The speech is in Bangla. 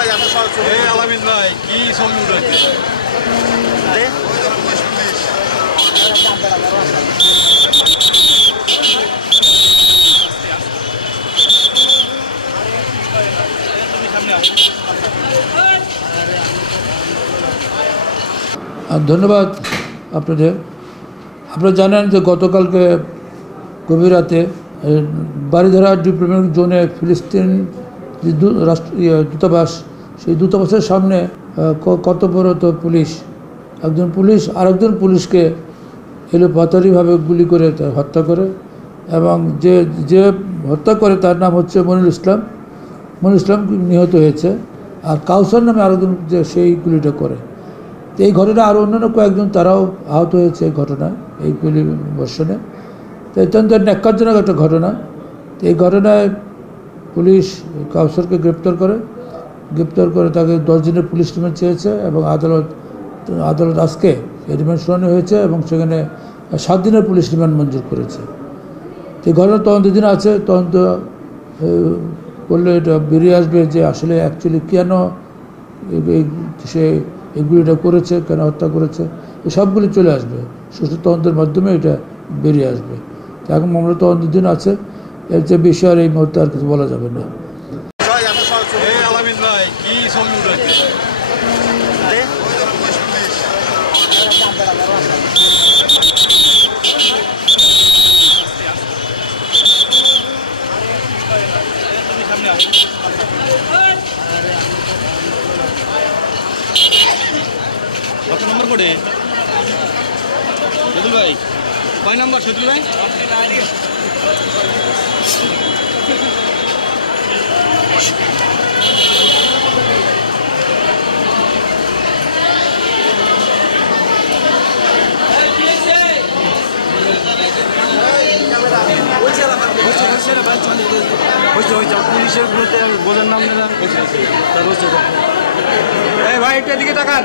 আলামিন ভাই কি ছবি উঠেছে ধন্যবাদ আপনাদের। আপনারা জানেন যে গতকালকে গভীর রাতে বারিধারা ডিপ্লোম্যাটিক জোনে ফিলিস্তিন যে দূতাবাস, সেই দূতাবাসের সামনে কর্তব্যরত পুলিশ, একজন পুলিশ আরেকজন পুলিশকে এলোপাতাড়িভাবে গুলি করে হত্যা করে, এবং যে হত্যা করে তার নাম হচ্ছে মনিরুল ইসলাম নিহত হয়েছে, আর কাউসার নামে আরেকজন যে সেই গুলিটা করে। এই ঘটনা আরও অন্যান্য কয়েকজন তারাও আহত হয়েছে এই ঘটনায়, এই গুলি বর্ষণে। তো অত্যন্ত ন্যাক্কারজনক একটা ঘটনা। এই ঘটনায় পুলিশ কাউসারকে গ্রেপ্তার করে তাকে 10 দিনের পুলিশ রিমান্ড চেয়েছে, এবং আদালত আজকে রিমান্ড শুনানি হয়েছে এবং সেখানে 7 দিনের পুলিশ রিমান্ড মঞ্জুর করেছে। এই ঘটনার তদন্তাধীন আছে। তদন্ত করলে এটা বেরিয়ে আসবে যে আসলে অ্যাকচুয়ালি কেন সে এগুলিটা করেছে, কেন হত্যা করেছে, এই সবগুলি চলে আসবে। সুষ্ঠু তদন্তের মাধ্যমে এটা বেরিয়ে আসবে। এখন মামলা তদন্তাধীন আছে, এর যে বিষয়ে এই মুহূর্তে আর কিছু বলা যাবে না। আলামিন ভাই কি ছবি উঠেছে কত নম্বর করে সেদুল ভাই, কয় নাম্বার সেদুল ভাই? পুলিশের বিরুদ্ধে বোঝার নাম নেই ভাই, একটু এদিকে তাকান।